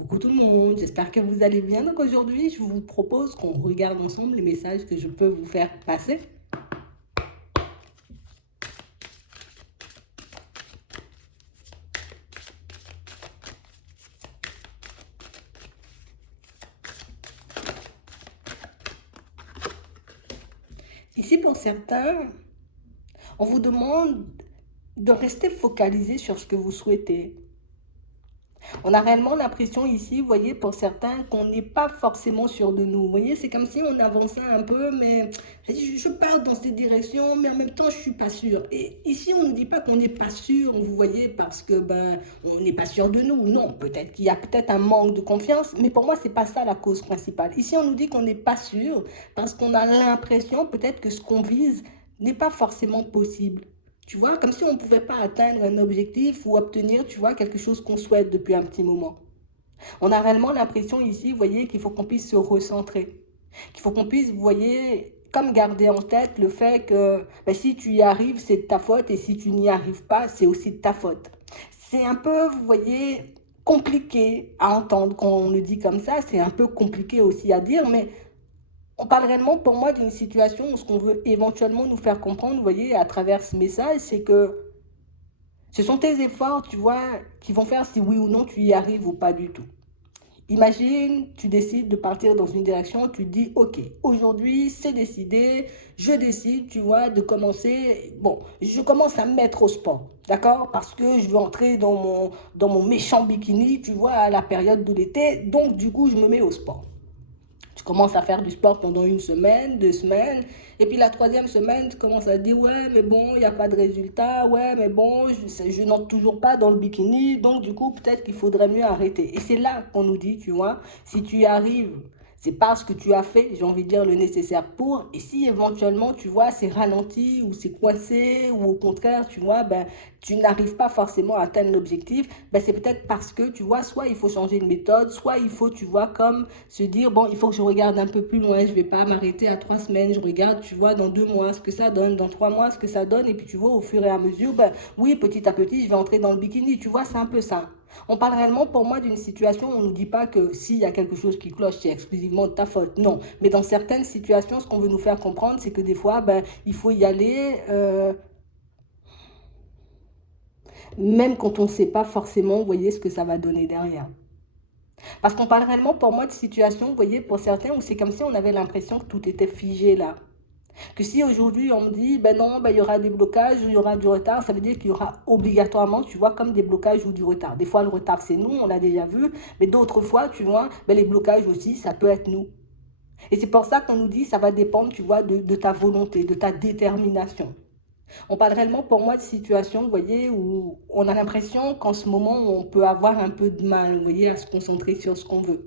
Coucou tout le monde, j'espère que vous allez bien. Donc aujourd'hui, je vous propose qu'on regarde ensemble les messages que je peux vous faire passer. Ici, pour certains, on vous demande de rester focalisé sur ce que vous souhaitez. On a réellement l'impression ici, vous voyez, pour certains, qu'on n'est pas forcément sûr de nous. Vous voyez, c'est comme si on avançait un peu, mais je pars dans cette direction, mais en même temps, je ne suis pas sûr. Et ici, on ne nous dit pas qu'on n'est pas sûr, vous voyez, parce que on n'est pas sûr de nous. Non, peut-être qu'il y a peut-être un manque de confiance, mais pour moi, c'est pas ça la cause principale. Ici, on nous dit qu'on n'est pas sûr parce qu'on a l'impression peut-être que ce qu'on vise n'est pas forcément possible. Tu vois, comme si on ne pouvait pas atteindre un objectif ou obtenir, tu vois, quelque chose qu'on souhaite depuis un petit moment. On a réellement l'impression ici, vous voyez, qu'il faut qu'on puisse se recentrer. Qu'il faut qu'on puisse, vous voyez, comme garder en tête le fait que si tu y arrives, c'est de ta faute et si tu n'y arrives pas, c'est aussi de ta faute. C'est un peu, vous voyez, compliqué à entendre quand on le dit comme ça. C'est un peu compliqué aussi à dire, mais on parle réellement pour moi d'une situation où ce qu'on veut éventuellement nous faire comprendre, vous voyez, à travers ce message, c'est que ce sont tes efforts, tu vois, qui vont faire si oui ou non tu y arrives ou pas du tout. Imagine, tu décides de partir dans une direction, tu dis, OK, aujourd'hui, c'est décidé, je décide, tu vois, de commencer, bon, je commence à me mettre au sport, d'accord? Parce que je veux entrer dans mon méchant bikini, tu vois, à la période de l'été, donc du coup, je me mets au sport. Tu commences à faire du sport pendant une semaine, 2 semaines, et puis la troisième semaine, tu commences à dire, ouais, mais bon, il n'y a pas de résultat, ouais, mais bon, je n'entre toujours pas dans le bikini, donc du coup, peut-être qu'il faudrait mieux arrêter. Et c'est là qu'on nous dit, tu vois, si tu y arrives, c'est parce que tu as fait, j'ai envie de dire, le nécessaire pour, et si éventuellement, tu vois, c'est ralenti, ou c'est coincé, ou au contraire, tu vois, tu n'arrives pas forcément à atteindre l'objectif, c'est peut-être parce que, tu vois, soit il faut changer de méthode, soit il faut, tu vois, comme se dire, bon, il faut que je regarde un peu plus loin, je ne vais pas m'arrêter à 3 semaines, je regarde, tu vois, dans 2 mois ce que ça donne, dans 3 mois ce que ça donne, et puis tu vois, au fur et à mesure, oui, petit à petit, je vais entrer dans le bikini, tu vois, c'est un peu ça. On parle réellement pour moi d'une situation où on ne nous dit pas que s'il y a quelque chose qui cloche, c'est exclusivement de ta faute. Non. Mais dans certaines situations, ce qu'on veut nous faire comprendre, c'est que des fois, il faut y aller, même quand on ne sait pas forcément, vous voyez, ce que ça va donner derrière. Parce qu'on parle réellement pour moi de situation, vous voyez, pour certains, où c'est comme si on avait l'impression que tout était figé là. Que si aujourd'hui on me dit, ben non, il y aura des blocages, il y aura du retard, ça veut dire qu'il y aura obligatoirement, tu vois, comme des blocages ou du retard. Des fois, le retard, c'est nous, on l'a déjà vu, mais d'autres fois, tu vois, les blocages aussi, ça peut être nous. Et c'est pour ça qu'on nous dit, ça va dépendre, tu vois, de ta volonté, de ta détermination. On parle réellement pour moi de situations, vous voyez, où on a l'impression qu'en ce moment, on peut avoir un peu de mal, vous voyez, à se concentrer sur ce qu'on veut.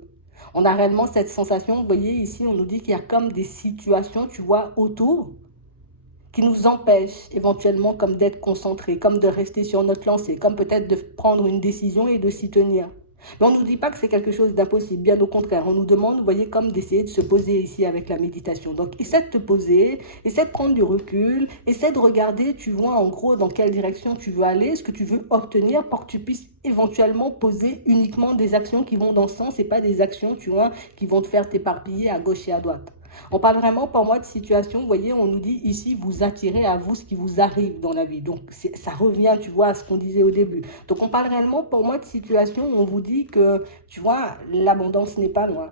On a réellement cette sensation, vous voyez, ici, on nous dit qu'il y a comme des situations, tu vois, autour, qui nous empêchent éventuellement comme d'être concentrés, comme de rester sur notre lancée, comme peut-être de prendre une décision et de s'y tenir. Mais on ne nous dit pas que c'est quelque chose d'impossible, bien au contraire. On nous demande, vous voyez, comme d'essayer de se poser ici avec la méditation. Donc, essaie de te poser, essaie de prendre du recul, essaie de regarder, tu vois, en gros, dans quelle direction tu veux aller, ce que tu veux obtenir pour que tu puisses éventuellement poser uniquement des actions qui vont dans ce sens et pas des actions, tu vois, qui vont te faire t'éparpiller à gauche et à droite. On parle vraiment pour moi de situation, vous voyez, on nous dit ici, vous attirez à vous ce qui vous arrive dans la vie. Donc, ça revient, tu vois, à ce qu'on disait au début. Donc, on parle réellement pour moi de situation où on vous dit que, tu vois, l'abondance n'est pas loin.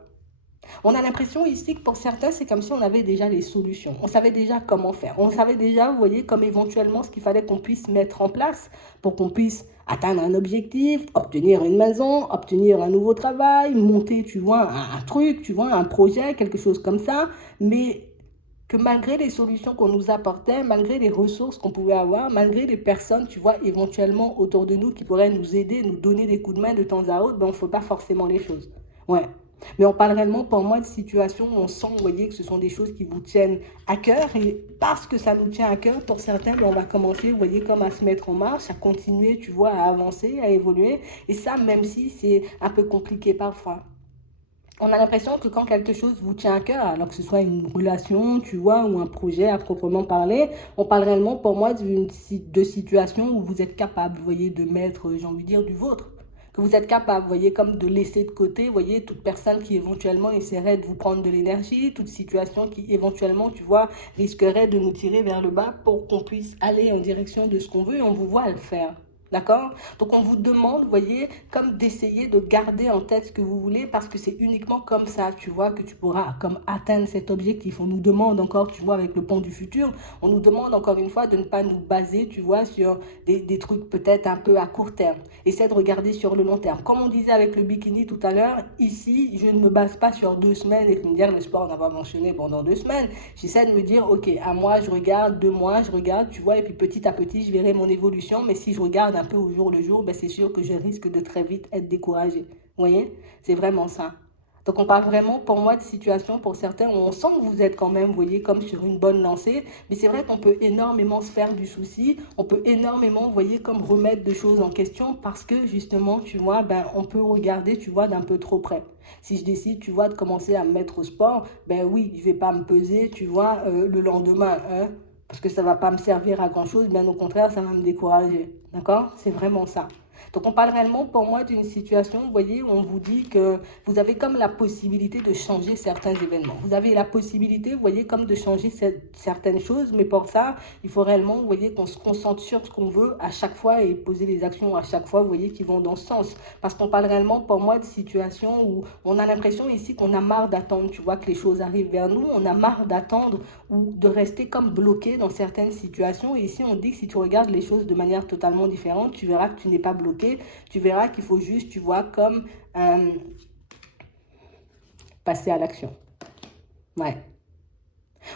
On a l'impression ici que pour certains, c'est comme si on avait déjà les solutions. On savait déjà comment faire. On savait déjà, vous voyez, comme éventuellement ce qu'il fallait qu'on puisse mettre en place pour qu'on puisse atteindre un objectif, obtenir une maison, obtenir un nouveau travail, monter, tu vois, un truc, tu vois, un projet, quelque chose comme ça. Mais que malgré les solutions qu'on nous apportait, malgré les ressources qu'on pouvait avoir, malgré les personnes, tu vois, éventuellement autour de nous qui pourraient nous aider, nous donner des coups de main de temps à autre, on ne fait pas forcément les choses. Ouais. Mais on parle réellement pour moi de situations où on sent, vous voyez, que ce sont des choses qui vous tiennent à cœur. Et parce que ça nous tient à cœur, pour certains, on va commencer, vous voyez, comme à se mettre en marche, à continuer, tu vois, à avancer, à évoluer. Et ça, même si c'est un peu compliqué parfois. On a l'impression que quand quelque chose vous tient à cœur, alors que ce soit une relation, tu vois, ou un projet à proprement parler, on parle réellement pour moi de situation où vous êtes capable, vous voyez, de mettre, j'ai envie de dire, du vôtre. que vous êtes capable, vous voyez, comme de laisser de côté, vous voyez, toute personne qui éventuellement essaierait de vous prendre de l'énergie, toute situation qui éventuellement, tu vois, risquerait de nous tirer vers le bas pour qu'on puisse aller en direction de ce qu'on veut et on vous voit le faire. D'accord? Donc on vous demande, vous voyez, comme d'essayer de garder en tête ce que vous voulez parce que c'est uniquement comme ça, tu vois, que tu pourras comme atteindre cet objectif. On nous demande encore, tu vois, avec le pont du futur, on nous demande encore une fois de ne pas nous baser, tu vois, sur des trucs peut-être un peu à court terme. Essaie de regarder sur le long terme. Comme on disait avec le bikini tout à l'heure, ici, je ne me base pas sur 2 semaines et de me dire le sport n'a pas mentionné pendant 2 semaines. J'essaie de me dire, ok, un mois, je regarde, 2 mois, je regarde, tu vois, et puis petit à petit, je verrai mon évolution. Mais si je regarde un peu au jour le jour, ben c'est sûr que je risque de très vite être découragé. Vous voyez? C'est vraiment ça. Donc on parle vraiment pour moi de situation pour certains où on sent que vous êtes quand même, vous voyez, comme sur une bonne lancée. Mais c'est vrai qu'on peut énormément se faire du souci. On peut énormément, vous voyez, comme remettre des choses en question parce que justement, tu vois, ben, on peut regarder, tu vois, d'un peu trop près. Si je décide, tu vois, de commencer à me mettre au sport, ben oui, je ne vais pas me peser, tu vois, le lendemain, hein, parce que ça ne va pas me servir à grand-chose. Bien au contraire, ça va me décourager. D'accord? C'est vraiment ça. Donc on parle réellement pour moi d'une situation, vous voyez, où on vous dit que vous avez comme la possibilité de changer certains événements. Vous avez la possibilité, vous voyez, comme de changer certaines choses, mais pour ça, il faut réellement, vous voyez, qu'on se concentre sur ce qu'on veut à chaque fois et poser les actions à chaque fois, vous voyez, qui vont dans ce sens. Parce qu'on parle réellement pour moi de situations où on a l'impression ici qu'on a marre d'attendre, tu vois, que les choses arrivent vers nous, on a marre d'attendre ou de rester comme bloqué dans certaines situations. Et ici, on dit que si tu regardes les choses de manière totalement différente, tu verras que tu n'es pas bloqué. Tu verras qu'il faut juste, tu vois, comme passer à l'action. Ouais.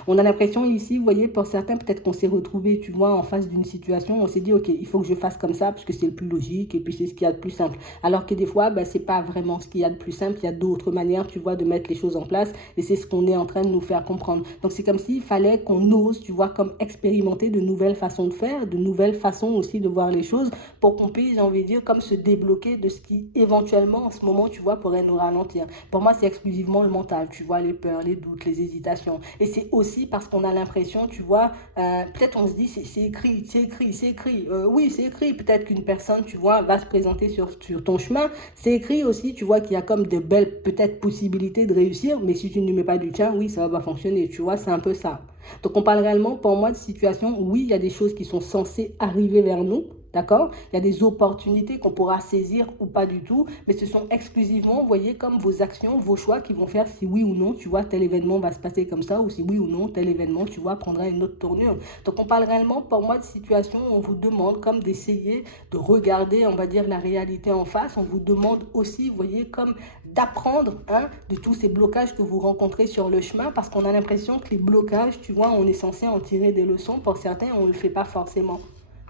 On a l'impression ici, vous voyez, pour certains, peut-être qu'on s'est retrouvé, tu vois, en face d'une situation, on s'est dit, ok, il faut que je fasse comme ça, parce que c'est le plus logique, et puis c'est ce qu'il y a de plus simple. Alors que des fois, ben, c'est pas vraiment ce qu'il y a de plus simple, il y a d'autres manières, tu vois, de mettre les choses en place, et c'est ce qu'on est en train de nous faire comprendre. Donc c'est comme s'il fallait qu'on ose, tu vois, comme expérimenter de nouvelles façons de faire, de nouvelles façons aussi de voir les choses, pour qu'on puisse, j'ai envie de dire, comme se débloquer de ce qui, éventuellement, en ce moment, tu vois, pourrait nous ralentir. Pour moi, c'est exclusivement le mental, tu vois, les peurs, les doutes, les hésitations. Et c'est aussi parce qu'on a l'impression, tu vois, peut-être on se dit, c'est écrit, c'est écrit, c'est écrit. Oui, c'est écrit. Peut-être qu'une personne, tu vois, va se présenter sur ton chemin. C'est écrit aussi, tu vois, qu'il y a comme de belles, peut-être, possibilités de réussir. Mais si tu ne mets pas du tien, oui, ça va pas fonctionner. Tu vois, c'est un peu ça. Donc, on parle réellement, pour moi, de situation où, oui, il y a des choses qui sont censées arriver vers nous. D'accord? Il y a des opportunités qu'on pourra saisir ou pas du tout, mais ce sont exclusivement, vous voyez, comme vos actions, vos choix qui vont faire si oui ou non, tu vois, tel événement va se passer comme ça, ou si oui ou non, tel événement, tu vois, prendra une autre tournure. Donc on parle réellement, pour moi, de situations où on vous demande comme d'essayer de regarder, on va dire, la réalité en face. On vous demande aussi, vous voyez, comme d'apprendre hein, de tous ces blocages que vous rencontrez sur le chemin, parce qu'on a l'impression que les blocages, tu vois, on est censé en tirer des leçons. Pour certains, on ne le fait pas forcément.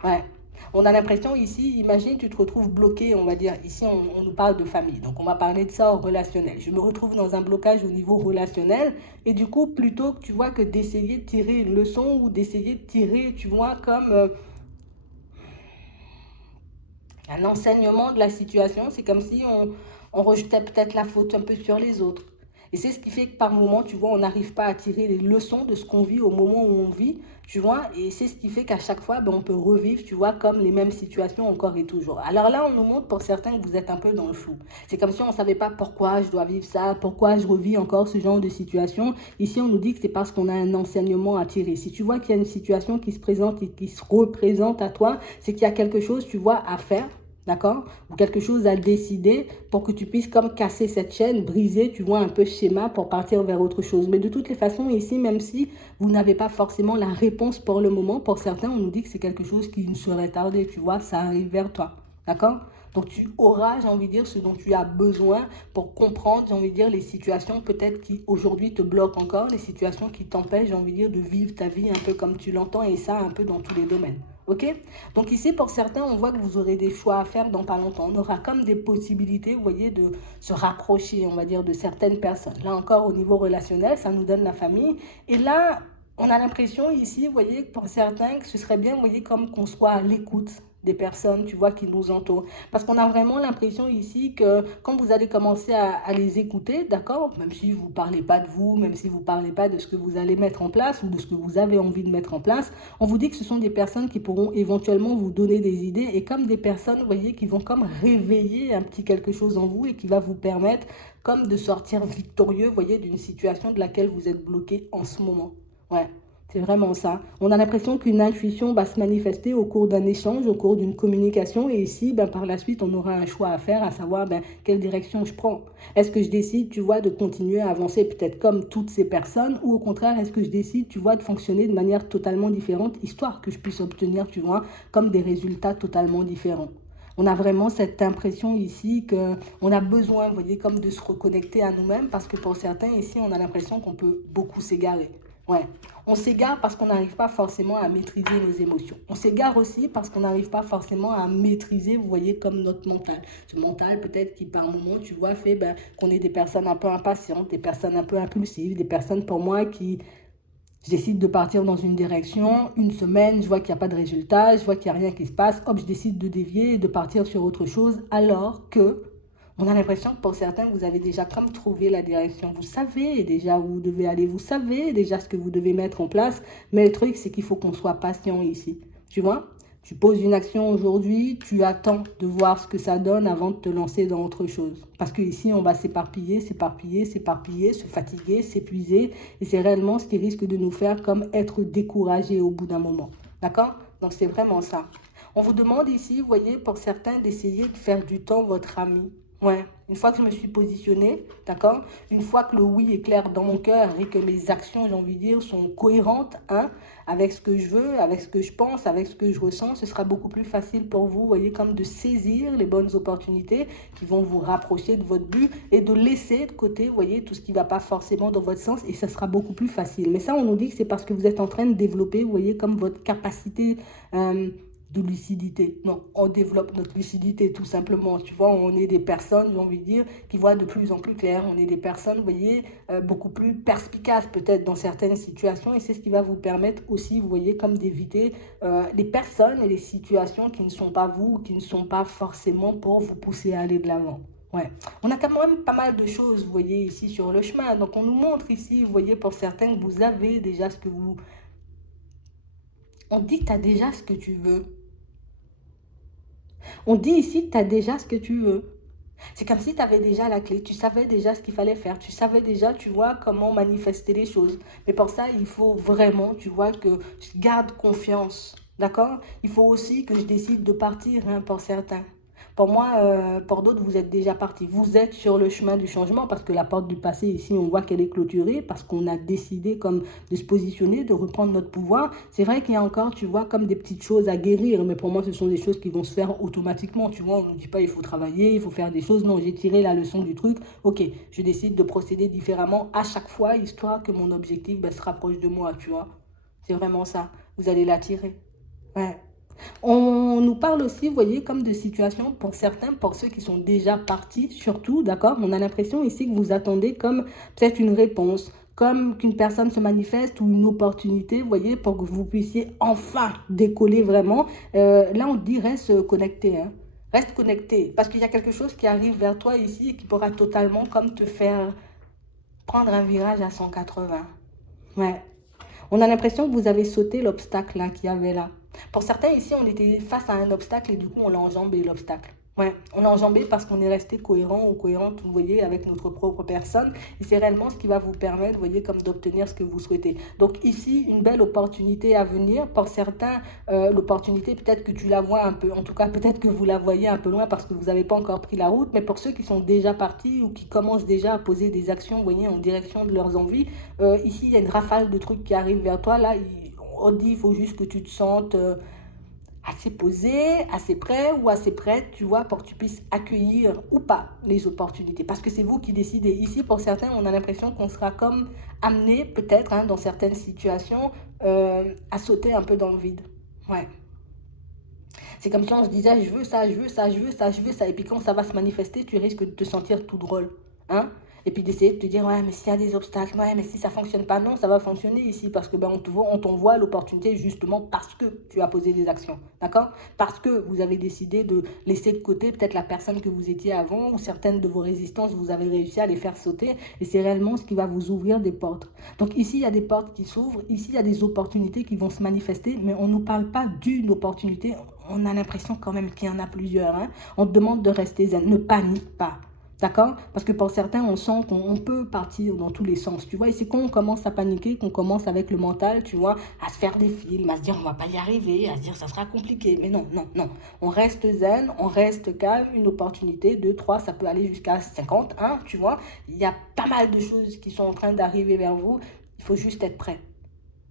Ouais. On a l'impression ici, imagine, tu te retrouves bloqué, on va dire, ici on nous parle de famille, donc on va parler de ça au relationnel. Je me retrouve dans un blocage au niveau relationnel et du coup, plutôt que tu vois que d'essayer de tirer une leçon ou d'essayer de tirer, tu vois, comme un enseignement de la situation, c'est comme si on rejetait peut-être la faute un peu sur les autres. Et c'est ce qui fait que par moment, tu vois, on n'arrive pas à tirer les leçons de ce qu'on vit au moment où on vit, tu vois, et c'est ce qui fait qu'à chaque fois, ben, on peut revivre, tu vois, comme les mêmes situations encore et toujours. Alors là, on nous montre pour certains que vous êtes un peu dans le flou. C'est comme si on ne savait pas pourquoi je dois vivre ça, pourquoi je revis encore ce genre de situation. Ici, on nous dit que c'est parce qu'on a un enseignement à tirer. Si tu vois qu'il y a une situation qui se présente et qui se représente à toi, c'est qu'il y a quelque chose, tu vois, à faire. D'accord? Ou quelque chose à décider pour que tu puisses comme casser cette chaîne, briser, tu vois, un peu schéma pour partir vers autre chose. Mais de toutes les façons, ici, même si vous n'avez pas forcément la réponse pour le moment, pour certains, on nous dit que c'est quelque chose qui ne serait tardé, tu vois, ça arrive vers toi. D'accord? Donc tu auras, j'ai envie de dire, ce dont tu as besoin pour comprendre, j'ai envie de dire, les situations peut-être qui aujourd'hui te bloquent encore, les situations qui t'empêchent, j'ai envie de dire, de vivre ta vie un peu comme tu l'entends et ça un peu dans tous les domaines. Ok? Donc ici, pour certains, on voit que vous aurez des choix à faire dans pas longtemps. On aura comme des possibilités, vous voyez, de se rapprocher, on va dire, de certaines personnes. Là encore, au niveau relationnel, ça nous donne la famille. Et là, on a l'impression ici, vous voyez, pour certains, que ce serait bien, vous voyez, comme qu'on soit à l'écoute des personnes, tu vois, qui nous entourent. Parce qu'on a vraiment l'impression ici que quand vous allez commencer à les écouter, d'accord, même si vous ne parlez pas de vous, même si vous ne parlez pas de ce que vous allez mettre en place ou de ce que vous avez envie de mettre en place, on vous dit que ce sont des personnes qui pourront éventuellement vous donner des idées et comme des personnes, vous voyez, qui vont comme réveiller un petit quelque chose en vous et qui va vous permettre comme de sortir victorieux, vous voyez, d'une situation de laquelle vous êtes bloqué en ce moment. Ouais. C'est vraiment ça. On a l'impression qu'une intuition va se manifester au cours d'un échange, au cours d'une communication. Et ici, ben, par la suite, on aura un choix à faire, à savoir ben, quelle direction je prends. Est-ce que je décide, tu vois, de continuer à avancer peut-être comme toutes ces personnes ou au contraire, est-ce que je décide, tu vois, de fonctionner de manière totalement différente, histoire que je puisse obtenir, tu vois, comme des résultats totalement différents. On a vraiment cette impression ici qu'on a besoin, vous voyez, comme de se reconnecter à nous-mêmes parce que pour certains ici, on a l'impression qu'on peut beaucoup s'égarer. Ouais. On s'égare parce qu'on n'arrive pas forcément à maîtriser nos émotions. On s'égare aussi parce qu'on n'arrive pas forcément à maîtriser, vous voyez, comme notre mental. Ce mental, peut-être qui par moment, tu vois, fait ben, qu'on est des personnes un peu impatientes, des personnes un peu impulsives, des personnes pour moi qui, je décide de partir dans une direction, une semaine, je vois qu'il n'y a pas de résultat, je vois qu'il n'y a rien qui se passe, hop, je décide de dévier et de partir sur autre chose, alors que on a l'impression que pour certains, vous avez déjà comme trouvé la direction. Vous savez déjà où vous devez aller, vous savez déjà ce que vous devez mettre en place, mais le truc, c'est qu'il faut qu'on soit patient ici. Tu vois? Tu poses une action aujourd'hui, tu attends de voir ce que ça donne avant de te lancer dans autre chose. Parce que ici, on va s'éparpiller, s'éparpiller, s'éparpiller, se fatiguer, s'épuiser. Et c'est réellement ce qui risque de nous faire comme être découragés au bout d'un moment. D'accord? Donc, c'est vraiment ça. On vous demande ici, vous voyez, pour certains, d'essayer de faire du temps votre ami. Ouais, une fois que je me suis positionnée, d'accord? Une fois que le oui est clair dans mon cœur et que mes actions, j'ai envie de dire, sont cohérentes, hein, avec ce que je veux, avec ce que je pense, avec ce que je ressens, ce sera beaucoup plus facile pour vous, vous voyez, comme de saisir les bonnes opportunités qui vont vous rapprocher de votre but et de laisser de côté, vous voyez, tout ce qui ne va pas forcément dans votre sens et ça sera beaucoup plus facile. Mais ça, on nous dit que c'est parce que vous êtes en train de développer, vous voyez, comme votre capacité de lucidité. Non, on développe notre lucidité tout simplement. Tu vois, on est des personnes, j'ai envie de dire, qui voient de plus en plus clair. On est des personnes, vous voyez, beaucoup plus perspicaces peut-être dans certaines situations et c'est ce qui va vous permettre aussi, vous voyez, comme d'éviter les personnes et les situations qui ne sont pas vous, qui ne sont pas forcément pour vous pousser à aller de l'avant. Ouais. On a quand même pas mal de choses, vous voyez, ici sur le chemin. Donc, on nous montre ici, vous voyez, pour certains, que vous avez déjà ce que vous... On dit que tu as déjà ce que tu veux. On dit ici que tu as déjà ce que tu veux. C'est comme si tu avais déjà la clé, tu savais déjà ce qu'il fallait faire, tu savais déjà, tu vois, comment manifester les choses. Mais pour ça, il faut vraiment, tu vois, que je garde confiance, d'accord? Il faut aussi que je décide de partir, hein, pour certains. Pour moi, pour d'autres, vous êtes déjà partis. Vous êtes sur le chemin du changement parce que la porte du passé, ici, on voit qu'elle est clôturée parce qu'on a décidé comme de se positionner, de reprendre notre pouvoir. C'est vrai qu'il y a encore, tu vois, comme des petites choses à guérir, mais pour moi, ce sont des choses qui vont se faire automatiquement. Tu vois, on ne dit pas il faut travailler, il faut faire des choses. Non, j'ai tiré la leçon du truc. Ok, je décide de procéder différemment à chaque fois, histoire que mon objectif ben, se rapproche de moi, tu vois. C'est vraiment ça. Vous allez l'attirer. Ouais. On nous parle aussi, vous voyez, comme de situations pour certains, pour ceux qui sont déjà partis, surtout, d'accord? On a l'impression ici que vous attendez comme peut-être une réponse, comme qu'une personne se manifeste ou une opportunité, vous voyez, pour que vous puissiez enfin décoller vraiment. Là, on dit reste connecté, hein. Reste connecté, parce qu'il y a quelque chose qui arrive vers toi ici et qui pourra totalement comme te faire prendre un virage à 180. Ouais. On a l'impression que vous avez sauté l'obstacle là qu'il y avait là. Pour certains ici, on était face à un obstacle et du coup, on l'a enjambé l'obstacle. Ouais, on l'a enjambé parce qu'on est resté cohérent ou cohérente, vous voyez, avec notre propre personne. Et c'est réellement ce qui va vous permettre, vous voyez, comme d'obtenir ce que vous souhaitez. Donc ici, une belle opportunité à venir. Pour certains, l'opportunité, peut-être que tu la vois un peu, en tout cas, peut-être que vous la voyez un peu loin parce que vous n'avez pas encore pris la route. Mais pour ceux qui sont déjà partis ou qui commencent déjà à poser des actions, vous voyez, en direction de leurs envies, ici, il y a une rafale de trucs qui arrivent vers toi. Là, on dit, il faut juste que tu te sentes assez posé, assez prêt ou assez prête, tu vois, pour que tu puisses accueillir ou pas les opportunités. Parce que c'est vous qui décidez. Ici, pour certains, on a l'impression qu'on sera comme amené, peut-être, hein, dans certaines situations, à sauter un peu dans le vide. Ouais. C'est comme si on se disait, je veux ça, je veux ça, je veux ça, je veux ça. Et puis quand ça va se manifester, tu risques de te sentir tout drôle. Hein? et puis d'essayer de te dire, ouais, mais s'il y a des obstacles, ouais, mais si ça fonctionne pas, non, ça va fonctionner ici, parce que ben, on t'envoie l'opportunité justement parce que tu as posé des actions, d'accord? Parce que vous avez décidé de laisser de côté peut-être la personne que vous étiez avant, ou certaines de vos résistances, vous avez réussi à les faire sauter, et c'est réellement ce qui va vous ouvrir des portes. Donc ici, il y a des portes qui s'ouvrent, ici, il y a des opportunités qui vont se manifester, mais on ne nous parle pas d'une opportunité, on a l'impression quand même qu'il y en a plusieurs, hein. On te demande de rester zen, ne panique pas. D'accord? Parce que pour certains, on sent qu'on peut partir dans tous les sens, tu vois. Et c'est quand on commence à paniquer, qu'on commence avec le mental, tu vois, à se faire des films, à se dire on va pas y arriver, à se dire ça sera compliqué. Mais non, non, non. On reste zen, on reste calme, une opportunité, 2, 3, ça peut aller jusqu'à 50, hein, tu vois. Il y a pas mal de choses qui sont en train d'arriver vers vous. Il faut juste être prêt.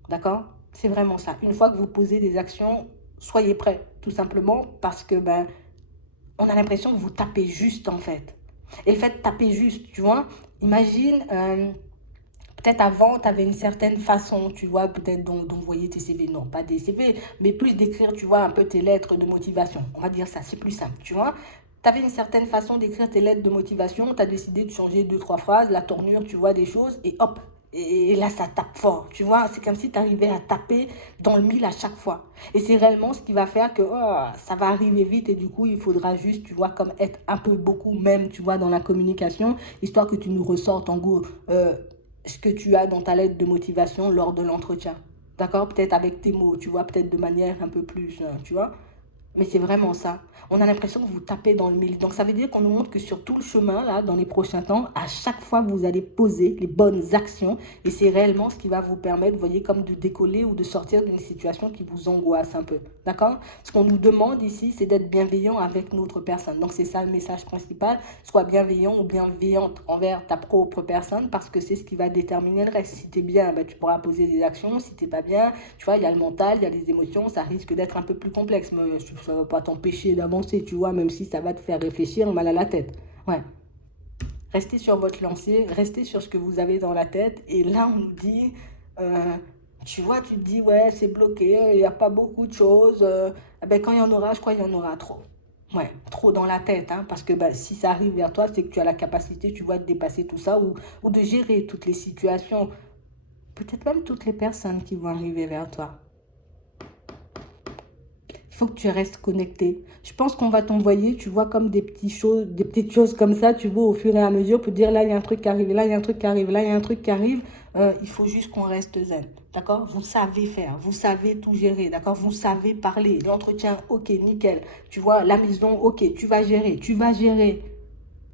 D'accord? C'est vraiment ça. Une fois que vous posez des actions, soyez prêts, tout simplement, parce que ben, on a l'impression que vous tapez juste en fait. Et le fait de taper juste, tu vois, imagine, peut-être avant, tu avais une certaine façon, tu vois, peut-être d'envoyer tes CV, non, pas des CV, mais plus d'écrire, tu vois, un peu tes lettres de motivation. On va dire ça, c'est plus simple, tu vois. Tu avais une certaine façon d'écrire tes lettres de motivation, tu as décidé de changer deux, trois phrases, la tournure, tu vois, des choses, et hop, et là, ça tape fort, tu vois. C'est comme si tu arrivais à taper dans le mille à chaque fois. Et c'est réellement ce qui va faire que oh, ça va arriver vite, et du coup, il faudra juste, tu vois, comme être un peu beaucoup même, tu vois, dans la communication, histoire que tu nous ressortes en gros ce que tu as dans ta lettre de motivation lors de l'entretien. D'accord? Peut-être avec tes mots, tu vois, peut-être de manière un peu plus, tu vois. Mais c'est vraiment ça. On a l'impression que vous tapez dans le mille. Donc ça veut dire qu'on nous montre que sur tout le chemin, là, dans les prochains temps, à chaque fois, vous allez poser les bonnes actions. Et c'est réellement ce qui va vous permettre, vous voyez, comme de décoller ou de sortir d'une situation qui vous angoisse un peu. D'accord? Ce qu'on nous demande ici, c'est d'être bienveillant avec notre personne. Donc c'est ça le message principal. Sois bienveillant ou bienveillante envers ta propre personne, parce que c'est ce qui va déterminer le reste. Si tu es bien, ben, tu pourras poser des actions. Si tu n'es pas bien, tu vois, il y a le mental, il y a les émotions, ça risque d'être un peu plus complexe. Mais ça ne va pas t'empêcher d'avancer, tu vois, même si ça va te faire réfléchir mal à la tête. Ouais. Restez sur votre lancée, restez sur ce que vous avez dans la tête. Et là, on nous dit, euh, tu vois, tu te dis, ouais, c'est bloqué, il n'y a pas beaucoup de choses. Eh ben, quand il y en aura, je crois qu'il y en aura trop. Ouais, trop dans la tête, hein, parce que bah, si ça arrive vers toi, c'est que tu as la capacité, tu vois, de dépasser tout ça ou de gérer toutes les situations, peut-être même toutes les personnes qui vont arriver vers toi. Il faut que tu restes connecté. Je pense qu'on va t'envoyer, tu vois, comme des petites choses comme ça, tu vois, au fur et à mesure, pour dire là, il y a un truc qui arrive, là, il y a un truc qui arrive, là, il y a un truc qui arrive. Il faut juste qu'on reste zen, d'accord? Vous savez faire, vous savez tout gérer, d'accord? Vous savez parler. L'entretien, ok, nickel. Tu vois, la maison, ok, tu vas gérer, tu vas gérer.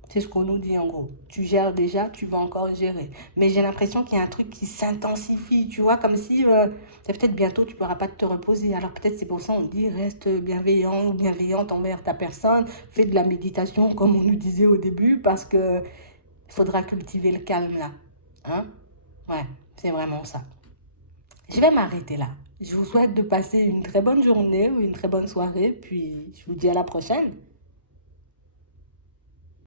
C'est ce qu'on nous dit en gros. Tu gères déjà, tu vas encore gérer. Mais j'ai l'impression qu'il y a un truc qui s'intensifie, tu vois, comme si peut-être bientôt tu ne pourras pas te reposer. Alors peut-être c'est pour ça on dit reste bienveillant ou bienveillante envers ta personne, fais de la méditation comme on nous disait au début, parce que il faudra cultiver le calme là. Hein? Ouais, c'est vraiment ça. Je vais m'arrêter là. Je vous souhaite de passer une très bonne journée ou une très bonne soirée, puis je vous dis à la prochaine.